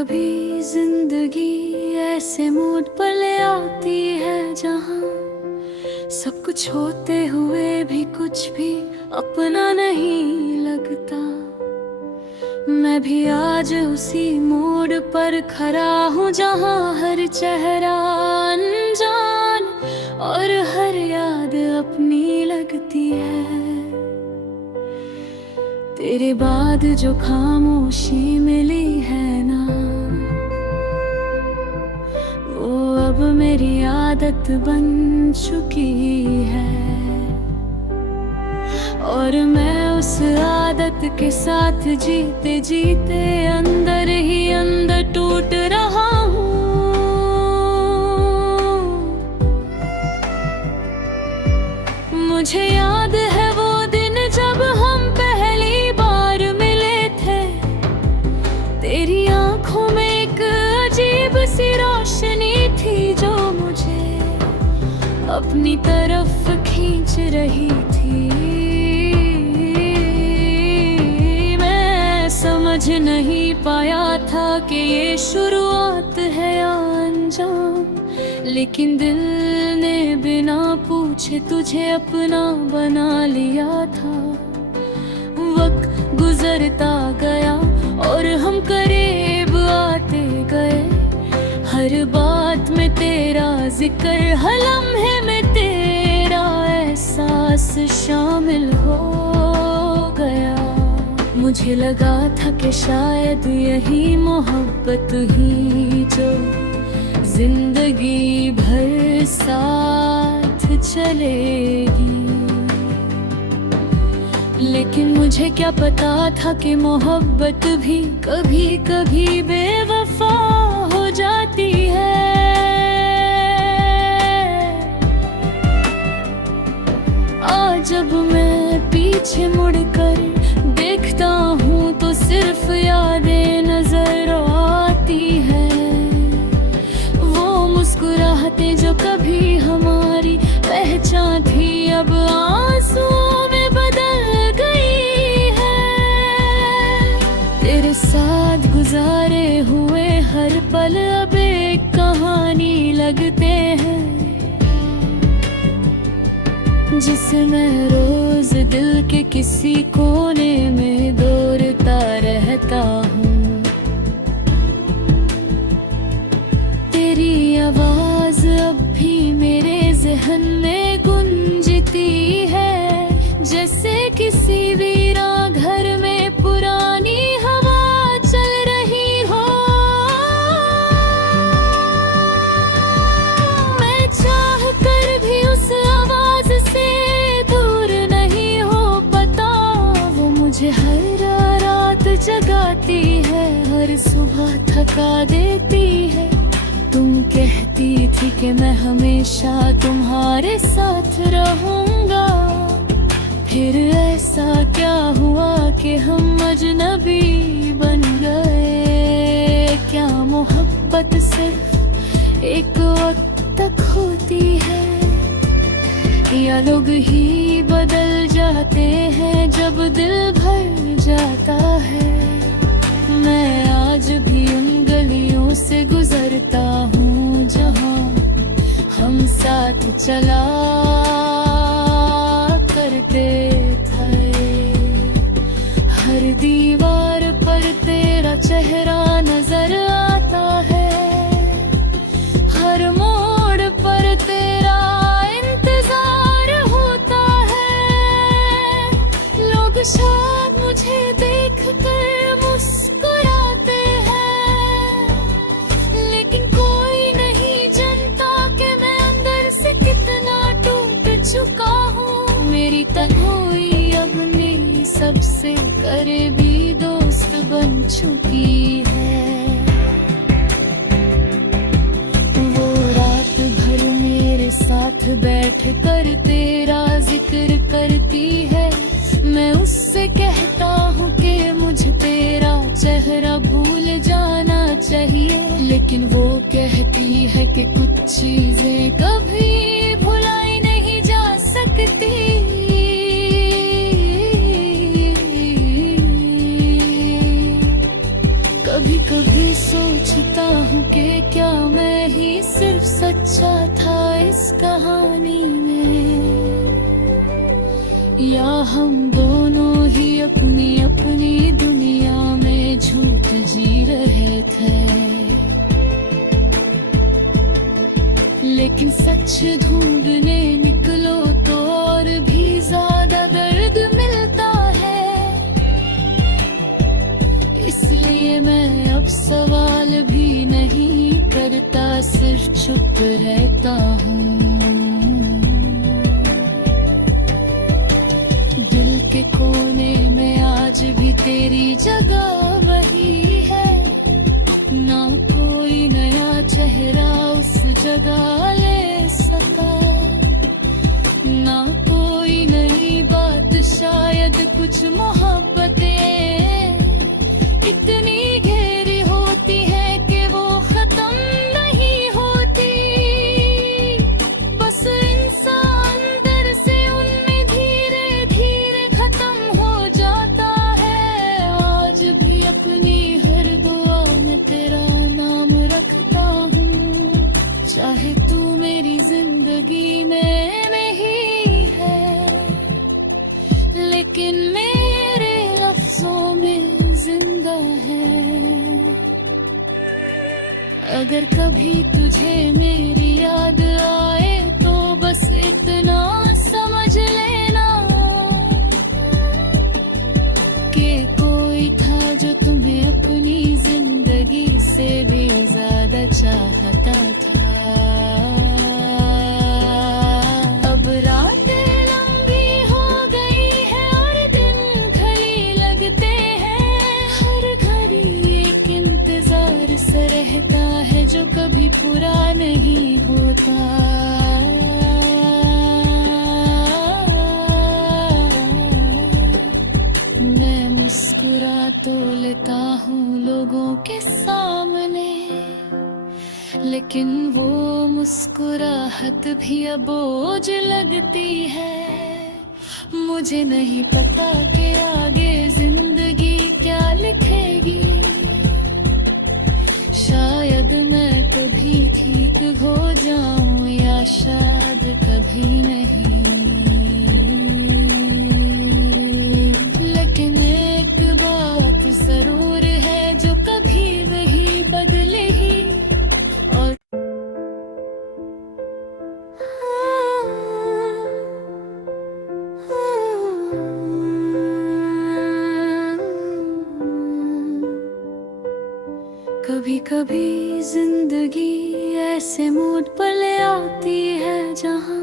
कभी जिंदगी ऐसे मूड पर ले आती है जहाँ सब कुछ होते हुए भी कुछ भी अपना नहीं लगता। मैं भी आज उसी मूड पर खड़ा हूँ जहाँ हर चेहरा अनजान और हर याद अपनी लगती है। तेरे बाद जो खामोशी मिली है ना, वो अब मेरी आदत बन चुकी है। और मैं उस आदत के साथ जीते जीते अंदर ही अंदर टूट रहा हूँ। मुझे याद है वो दिन जब हम पहली बार मिले थे। तेरी आंखों में एक अजीब सी रोशनी थी जो मुझे अपनी तरफ खींच रही थी। मैं समझ नहीं पाया था कि ये शुरुआत है या अंजाम, लेकिन दिल ने बिना पूछे तुझे अपना बना लिया था। वक्त गुजरता गया और हम करीब आते गए। हर बात में तेरा जिक्र, हर लम्हे में तेरा एहसास शामिल हो गया। मुझे लगा था कि शायद यही मोहब्बत ही जो जिंदगी भर साथ चलेगी, लेकिन मुझे क्या पता था कि मोहब्बत भी कभी कभी बेवफा हो जाती है। आज जब मैं पीछे मुड़कर देखता हूँ तो सिर्फ यादें नजर आती है। वो मुस्कुराहटें जो कभी हमारी पहचान थी अब आंसुओं में बदल गई है। तेरे साथ गुजारे हुए हर पल अब एक कहानी लगते हैं, जिसे मैं रोज दिल के किसी कोने में दौड़ता रहता हूँ। तेरी आवाज अब भी मेरे जहन में गूंजती है, जैसे किसी वीरा घर में पुरानी हवा चल रही हो। मैं चाह कर भी उस आवाज से दूर नहीं हो पाता। वो मुझे हर रात जगाती है, हर सुबह थका देती है। तुम कहती थी कि मैं हमेशा तुम्हारे साथ रहूंगा, फिर ऐसा क्या हुआ कि हम अजनबी बन गए। क्या मोहब्बत सिर्फ एक वक्त तक होती है, या लोग ही बदल जाते हैं जब दिल भर जाता है। मैं आज भी उन गलियों से गुजरता हूँ जहाँ हम साथ चला करते थे। हर दीवार पर तेरा चेहरा नजर आता है, हर मोड़ पर तेरा इंतजार होता है। लोग शायद मुझे देख कर मुस्कुराते हैं, लेकिन कोई नहीं जानता कि मैं अंदर से कितना टूट चुका हूँ। मेरी तन्हाई अब मेरी सबसे करीबी दोस्त बन चुकी है। वो रात भर मेरे साथ बैठ कर तेरा जिक्र करती है। मैं उससे कहता हूँ कि मुझे तेरा चेहरा भूल जाना चाहिए, लेकिन वो कहती है कि कुछ चीजें कभी भुलाई नहीं जा सकती। कभी कभी सोच क्या मैं ही सिर्फ सच्चा था इस कहानी में, या हम दोनों ही अपनी अपनी दुनिया में झूठ जी रहे थे। लेकिन सच ढूंढने निकलो तो और भी ज्यादा दर्द मिलता है। इसलिए मैं अब सवाल भी नहीं करता, सिर्फ चुप रहता हूँ। दिल के कोने में आज भी तेरी जगह वही है, ना कोई नया चेहरा उस जगह ले सका, ना कोई नई बात, शायद कुछ मोहब्बतें इतनी गहरी होती है कि वो खत्म नहीं होती। बस इंसान अंदर से उनमें धीरे धीरे खत्म हो जाता है। आज भी अपनी हर दुआ में तेरा नाम रखता हूँ, चाहे तू मेरी जिंदगी में नहीं है, लेकिन मेरे लफ्जों में जिंदा है। अगर कभी तुझे मेरी याद आए तो बस इतना समझ लेना कि कोई था जो तुम्हें अपनी जिंदगी से भी ज्यादा चाहता था। अब रातें लंबी हो गई है और दिन घड़ी लगते हैं, हर घड़ी एक इंतजार सा रहता है जो कभी पूरा नहीं होता। मैं मुस्कुरा तो लेता हूँ लोगों के सामने, लेकिन वो मुस्कुराहट भी अब बोझ लगती है। मुझे नहीं पता कि आगे जिंदगी क्या लिखेगी, शायद मैं कभी ठीक हो जाऊं या शायद कभी नहीं। लेकिन एक बात जरूर है जो कभी नहीं बदलेगी, और कभी कभी जिंदगी ऐसे मूड पर ले आती है जहाँ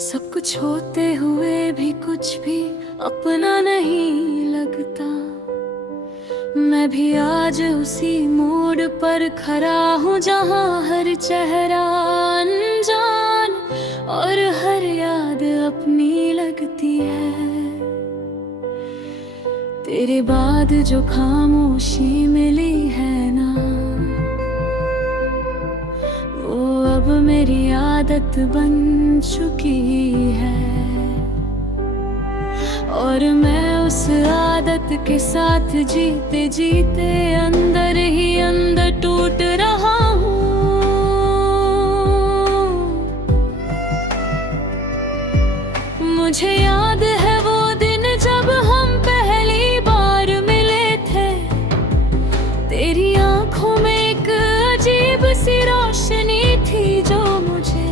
सब कुछ होते हुए भी कुछ भी अपना नहीं लगता। मैं भी आज उसी मूड पर खड़ा हूँ जहाँ हर चेहरा अनजान और हर याद अपनी लगती है। तेरे बाद जो खामोशी मिली है ना, वो अब मेरी आदत बन चुकी है, और मैं उस आदत के साथ जीते जीते अंदर ही अंदर टूट रहा हूँ। मुझे याद है वो दिन जब हम पहली बार मिले थे, तेरी आंखों में एक अजीब सी रोशनी थी जो मुझे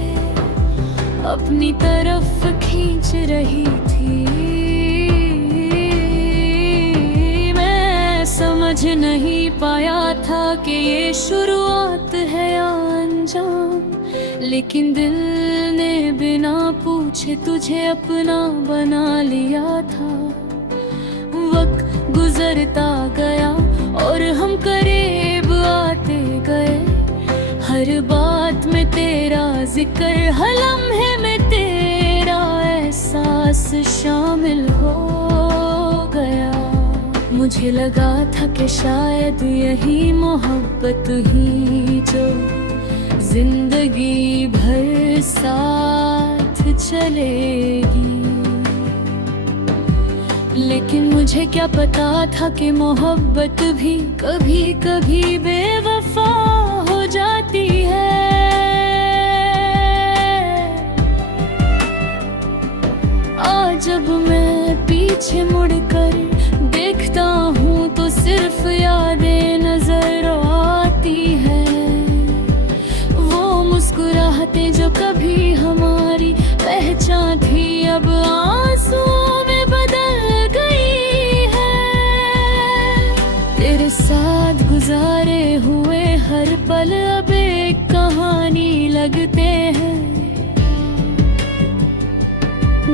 अपनी तरफ खींच रही थी। मैं समझ नहीं पाया था कि ये शुरुआत है या अंजाम, लेकिन दिल ने बिना पूछे तुझे अपना बना लिया था। वक्त गुजरता गया और हम करीब आते गए, हर बात में तेरा जिक्र, हर लम्हे में तेरा एहसास शामिल हो गया। मुझे लगा था कि शायद यही मोहब्बत ही जो जिंदगी भर साथ चलेगी, लेकिन मुझे क्या पता था कि मोहब्बत भी कभी कभी बेवफा हो पीछे मुड़कर देखता हूँ तो सिर्फ यादें नजर आती है। वो मुस्कुराहटें जो कभी हमारी पहचान थी अब आंसुओं में बदल गई है। तेरे साथ गुजारे हुए हर पल अब एक कहानी लगते हैं,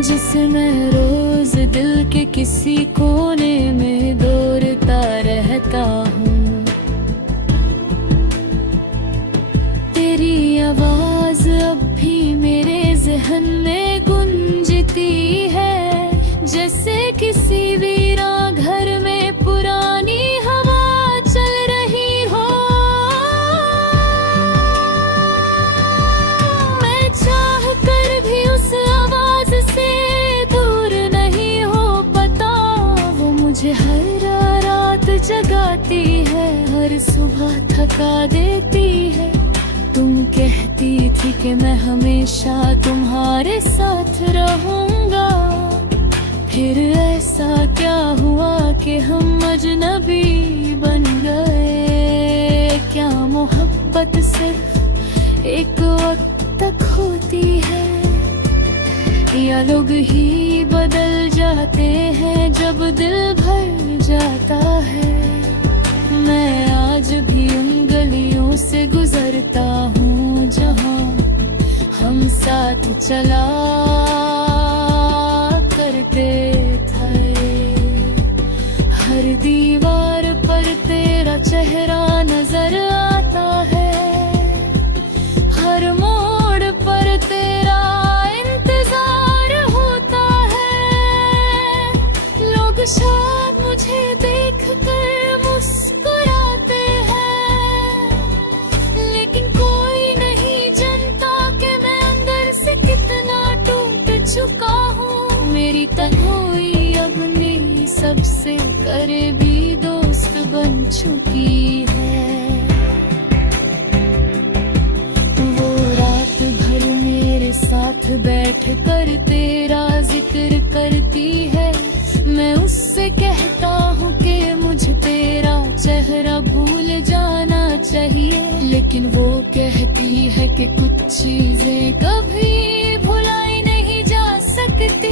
जिसे मैं रोज दिल के किसी कोने में दौड़ता रहता हूँ। तेरी आवाज अब भी मेरे ज़हन में गूंजती है, जैसे किसी वीरा घर में पुरानी हवा चल रही हो। मैं चाह कर भी उस आवाज से दूर नहीं हो पाता। वो मुझे हर रात जगाती है, हर सुबह थका देती है। तुम कहती थी कि मैं हमेशा तुम्हारे साथ रहूंगा, फिर ऐसा क्या हुआ कि हम अजनबी बन गए। क्या मोहब्बत सिर्फ एक वक्त तक होती है, या लोग ही बदल जाते हैं जब दिल भर जाता है। मैं आज भी उन गलियों से गुजरता हूँ जहाँ हम साथ चला करते थे। हर दीवार पर तेरा चेहरा नजर आता है, हर मोड़ पर तेरा इंतजार होता है। लोग शायद मुझे देख कर मुस्कुराते हैं, लेकिन कोई नहीं जानता कि मैं अंदर से कितना टूट चुका हूँ। मेरी तन्हाई अब मेरी सबसे करीबी दोस्त बन चुकी है। वो रात भर मेरे साथ बैठ कर तेरा जिक्र करती है। मैं उससे कहता हूँ कि मुझे तेरा चेहरा भूल जाना चाहिए, लेकिन वो कहती है कि कुछ चीजें कभी भुलाई नहीं जा सकती।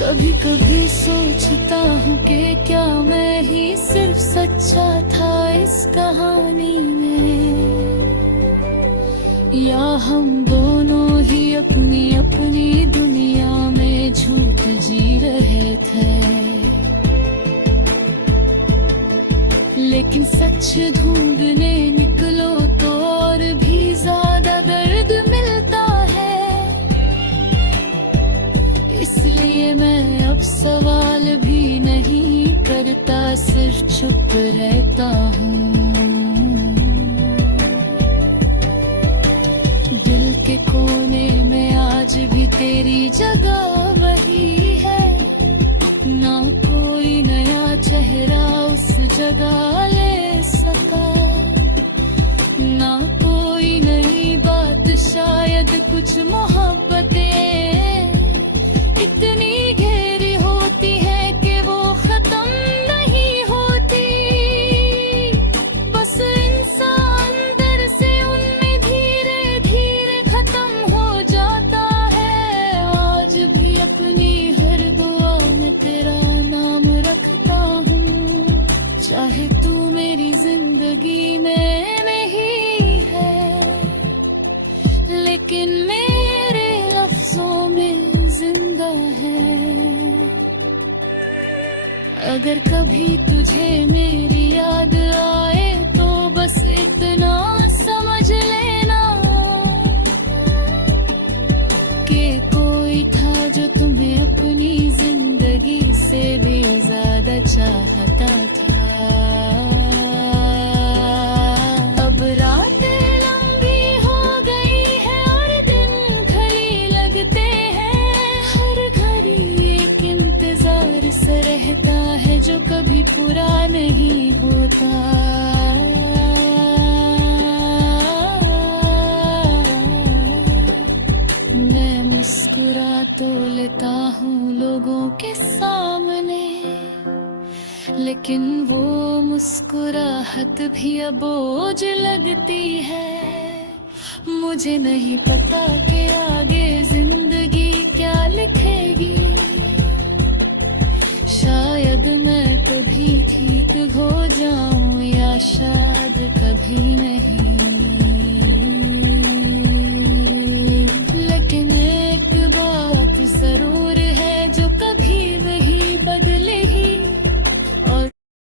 कभी कभी सोचता हूँ कि क्या मैं ही सिर्फ सच्चा था इस कहानी में, या हम दोनों ही अपनी अपनी दुनिया में झूठ जी रहे थे। लेकिन सच ढूंढने निकलो तो और भी ज्यादा दर्द मिलता है। इसलिए मैं अब सवाल भी नहीं करता, सिर्फ चुप रहता हूँ। दिल के कोने में आज भी तेरी जगह वही है, ना कोई नया चेहरा उस जगह ले सका, ना कोई नई बात, शायद कुछ मोहब्बतें इतनी गहरी होती है कि वो खत्म नहीं होती। बस इंसान अंदर से उनमें धीरे धीरे खत्म हो जाता है। आज भी अपनी हर दुआ में तेरा नाम रखता हूँ, चाहे तू मेरी जिंदगी में नहीं है, लेकिन मेरे लफ्जों में जिंदा है। अगर कभी तुझे मेरी याद आए तो बस इतना समझ लेना कि कोई था जो तुम्हें अपनी जिंदगी से भी ज्यादा चाहता था। अब रातें लंबी हो गई है और दिन घड़ी लगते हैं, हर घड़ी एक इंतजार सा रहता है जो कभी पूरा नहीं होता। मुस्कुरा तो लेता हूँ लोगों के सामने, लेकिन वो मुस्कुराहट भी अब बोझ लगती है। मुझे नहीं पता कि आगे जिंदगी क्या लिखेगी, शायद मैं कभी ठीक हो जाऊं या शायद कभी नहीं।